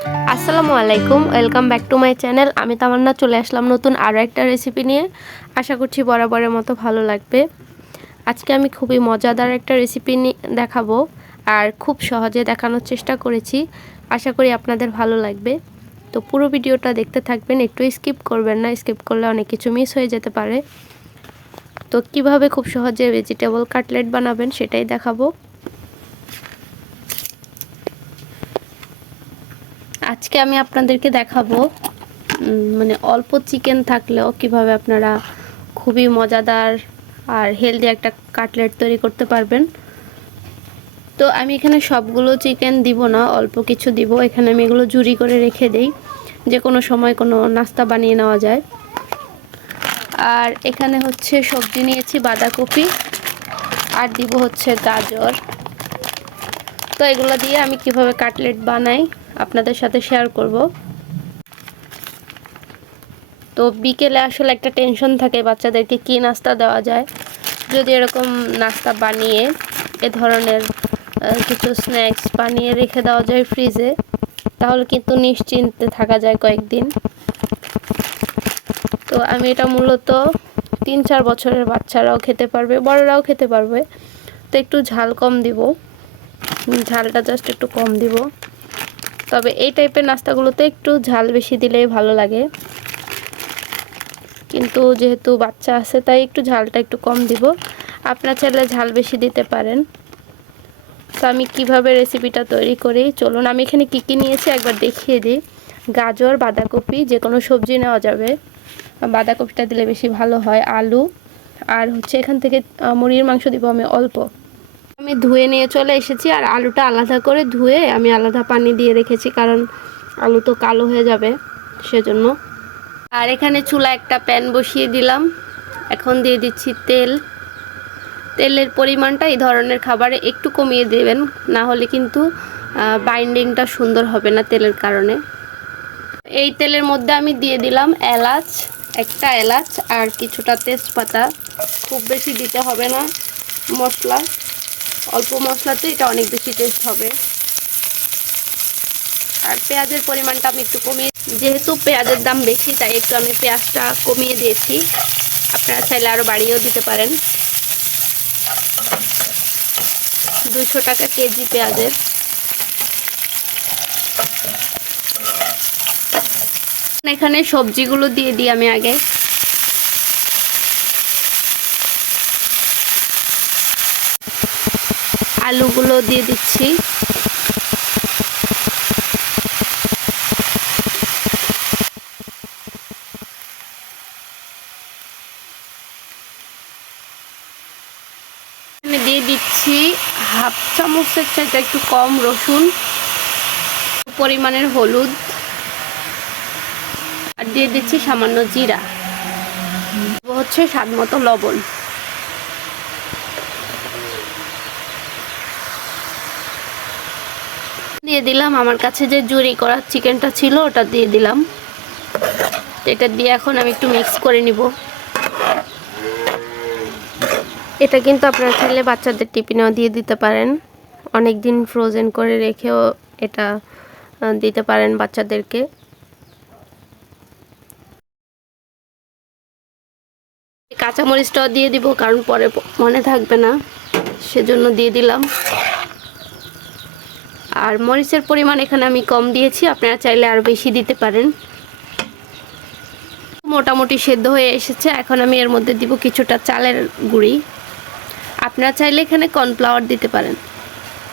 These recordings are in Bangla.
আসসালামু আলাইকুম, welcome back to my channel. আমি তামান্না চলে আসলাম নতুন আরও একটা রেসিপি নিয়ে। আশা করছি বরাবরের মতো ভালো লাগবে। আজকে আমি খুবই মজাদার একটা রেসিপি দেখাবো, আর খুব সহজে দেখানোর চেষ্টা করেছি। আশা করি আপনাদের ভালো লাগবে। তো পুরো ভিডিওটা দেখতে থাকবেন, একটু স্কিপ করবেন না, স্কিপ করলে অনেক কিছু মিস হয়ে যেতে পারে। তো কিভাবে খুব সহজে ভেজিটেবল কাটলেট বানাবেন সেটাই দেখাবো। আজকে আমি আপনাদেরকে দেখাবো মানে অল্প চিকেন থাকলেও কিভাবে আপনারা খুবই মজাদার আর হেলদি একটা কাটলেট তৈরি করতে পারবেন। তো আমি এখানে সবগুলো চিকেন দিব না, অল্প কিছু দিব। এখানে আমি এগুলো ঝুরি করে রেখে দেই, যে কোনো সময় কোনো নাস্তা বানিয়ে নেওয়া যায়। আর এখানে হচ্ছে সবজি নিয়েছি বাঁধাকপি, আর দিব হচ্ছে গাজর। তো এগুলো দিয়ে আমি কিভাবে কাটলেট বানাই আপনাদের সাথে শেয়ার করব। তো বিকেলে আসলে একটা টেনশন থাকে বাচ্চাদেরকে কি নাস্তা দেওয়া যায়। যদি এরকম নাস্তা বানিয়ে এ ধরনের কিছু স্ন্যাক্স বানিয়ে রেখে দেওয়া যায় ফ্রিজে, তাহলে কিন্তু নিশ্চিন্তে থাকা যায় কয়েকদিন। তো আমি এটা মূলত 3-4 বছরের বাচ্চারাও খেতে পারবে, বড়রাও খেতে পারবে। তো একটু ঝাল কম দিব, ঝালটা জাস্ট একটু কম দিব। তবে এই টাইপের নাস্তাগুলোতে একটু ঝাল বেশি দিলেই ভালো লাগে, কিন্তু যেহেতু বাচ্চা আছে তাই একটু ঝালটা একটু কম দিব। আপনারা চাইলে ঝাল বেশি দিতে পারেন। তো আমি কিভাবে রেসিপিটা তৈরি করি চলুন। আমি এখানে কি কি নিয়েছি একবার দেখিয়ে দিই। গাজর, বাঁধাকপি, যে কোনো সবজি নেওয়া যাবে, বাঁধাকপিটা দিলে বেশি ভালো হয়, আলু, আর হচ্ছে এখান থেকে মুরগির মাংস দিব আমি অল্প। আমি ধুয়ে নিয়ে চলে এসেছি, আর আলুটা আলাদা করে ধুয়ে আমি আলাদা পানি দিয়ে রেখেছি, কারণ আলু তো কালো হয়ে যাবে সেজন্য। আর এখানে চুলা একটা প্যান বসিয়ে দিলাম। এখন দিয়ে দিচ্ছি তেল। তেলের পরিমাণটা এই ধরনের খাবারে একটু কমিয়ে দেবেন, না হলে কিন্তু বাইন্ডিংটা সুন্দর হবে না তেলের কারণে। এই তেলের মধ্যে আমি দিয়ে দিলাম এলাচ, একটা এলাচ, আর কিছুটা তেজপাতা। খুব বেশি দিতে হবে না মশলা, অল্প মশলাতে এটা অনেক বেশি টেস্ট হবে। আর পেঁয়াজের পরিমাণটা আমি একটু কমিয়ে, যেহেতু পেঁয়াজের দাম বেশি তাই একটু আমি পেঁয়াজটা কমিয়ে দিয়েছি। আপনারা চাইলে আরও বাড়িয়েও দিতে পারেন। 200 টাকা কেজি পেঁয়াজের। এখানে সবজিগুলো দিয়ে দিই আমি আগে। আলুগুলো দিয়ে দিচ্ছি। দিয়ে দিচ্ছি হাফ চামচের চাইতে একটু কম রসুন, পরিমাণের হলুদ, আর দিয়ে দিচ্ছি সামান্য জিরা, হচ্ছে স্বাদ মতো লবণ। দিয়ে দিলাম আমার কাছে যে জুড়ি করা চিকেনটা ছিল ওটা দিয়ে দিলাম। এটা দিয়ে এখন আমি একটু মিক্স করে নিব। এটা কিন্তু আপনারা চাইলে বাচ্চাদের টিফিনেও দিয়ে দিতে পারেন, অনেক দিন ফ্রোজেন করে রেখেও এটা দিতে পারেন বাচ্চাদেরকে। কাঁচামরিচটাও দিয়ে দিব, কারণ পরে মনে থাকবে না, সেজন্য দিয়ে দিলাম। আর মরিচের পরিমাণ এখানে আমি কম দিয়েছি, আপনারা চাইলে আরও বেশি দিতে পারেন। মোটামুটি সেদ্ধ হয়ে এসেছে। এখন আমি এর মধ্যে দিব কিছুটা চালের গুঁড়ি। আপনারা চাইলে এখানে কর্নফ্লাওয়ার দিতে পারেন।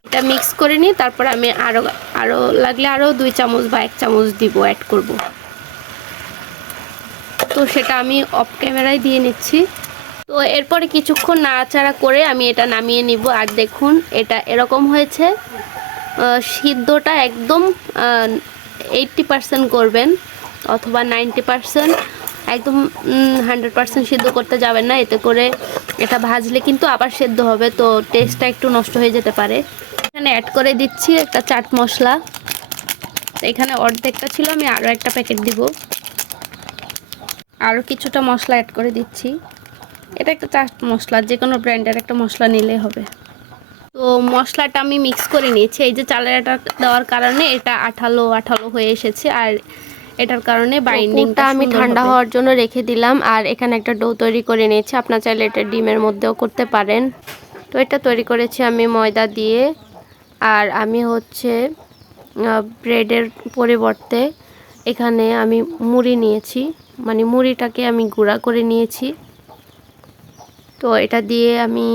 এটা মিক্স করে নিই, তারপর আমি আরও লাগলে আরও 2 চামচ বা 1 চামচ দিব, অ্যাড করব। তো সেটা আমি অফ ক্যামেরায় দিয়ে নিচ্ছি। তো এরপরে কিছুক্ষণ নাড়াচাড়া করে আমি এটা নামিয়ে নিব। আর দেখুন এটা এরকম হয়েছে। সিদ্ধটা একদম 80% করবেন, অথবা 90%। একদম 100% সিদ্ধ করতে যাবেন না, এতে করে এটা ভাজলে কিন্তু আবার সেদ্ধ হবে, তো টেস্টটা একটু নষ্ট হয়ে যেতে পারে। এখানে অ্যাড করে দিচ্ছি একটা চাট মশলা। এখানে অর্ধেকটা ছিল, আমি আরও একটা প্যাকেট দিব। আরও কিছুটা মশলা অ্যাড করে দিচ্ছি। এটা একটা চাট মশলা, যে কোনো ব্র্যান্ডের একটা মশলা নিলেই হবে। তো মশলাটা আমি মিক্স করে নিয়েছি। এই যে চালের আটা দেওয়ার কারণে এটা আঠালো আঠালো হয়ে এসেছে, আর এটার কারণে বাইন্ডিংটা আমি ঠান্ডা হওয়ার জন্য রেখে দিলাম। আর এখানে একটা ডো তৈরি করে নিয়েছি, আপনার চাইলে এটা ডিমের মধ্যেও করতে পারেন। তো এটা তৈরি করেছি আমি ময়দা দিয়ে। আর আমি হচ্ছে ব্রেডের পরিবর্তে এখানে আমি মুড়ি নিয়েছি, মানে মুড়িটাকে আমি গুঁড়া করে নিয়েছি। তো এটা দিয়ে আমি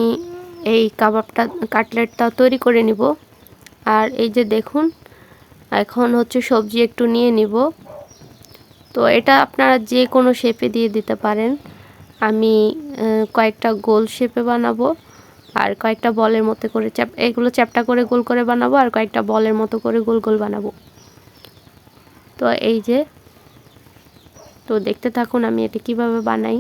এই কাটলেটটা তৈরি করে নিব। আর এই যে দেখুন, এখন হচ্ছে সবজি একটু নিয়ে নিব। তো এটা আপনারা যে কোনো শেপে দিয়ে দিতে পারেন। আমি কয়েকটা গোল শেপে বানাবো, আর কয়েকটা বলের মতো করে এগুলো চ্যাপ্টা করে গোল করে বানাবো, আর কয়েকটা বলের মতো করে গোল গোল বানাবো। তো এই যে, তো দেখতে থাকুন আমি এটা কিভাবে বানাই।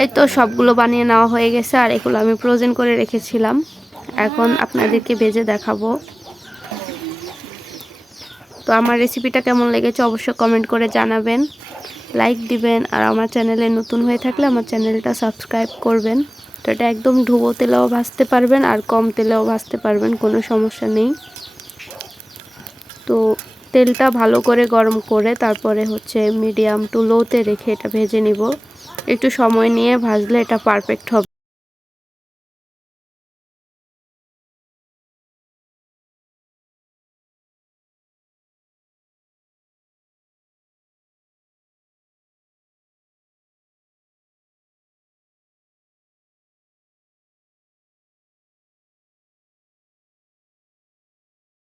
এই তো সবগুলো বানিয়ে নেওয়া হয়ে গেছে, আর এগুলো আমি ফ্রোজেন করে রেখেছিলাম। এখন আপনাদেরকে ভেজে দেখাবো। তো আমার রেসিপিটা কেমন লেগেছে অবশ্যই কমেন্ট করে জানাবেন, লাইক দিবেন, আর আমার চ্যানেলে নতুন হয়ে থাকলে আমার চ্যানেলটা সাবস্ক্রাইব করবেন। তো এটা একদম ডুবো তেলেও ভাজতে পারবেন আর কম তেলেও ভাজতে পারবেন, কোনো সমস্যা নেই। তো তেলটা ভালো করে গরম করে তারপরে হচ্ছে মিডিয়াম টু লোতে রেখে এটা ভেজে নিব। একটু সময় নিয়ে ভাজলে এটা পারফেক্ট হবে।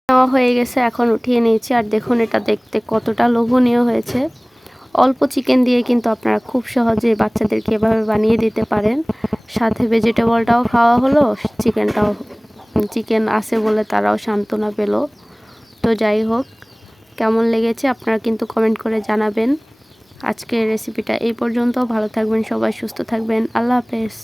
নেওয়া হয়ে গেছে, এখন উঠিয়ে নিয়েছি। আর দেখুন এটা দেখতে কতটা লোভনীয় হয়েছে। অল্প চিকেন দিয়ে কিন্তু আপনারা খুব সহজে বাচ্চাদেরকে এভাবে বানিয়ে দিতে পারেন। সাথে ভেজিটেবলটাও খাওয়া হলো, চিকেন আছে বলে তারাও সান্ত্বনা পেল। তো যাই হোক, কেমন লেগেছে আপনারা কিন্তু কমেন্ট করে জানাবেন। আজকের রেসিপিটা এই পর্যন্ত। ভালো থাকবেন সবাই, সুস্থ থাকবেন। আল্লাহ হাফেজ।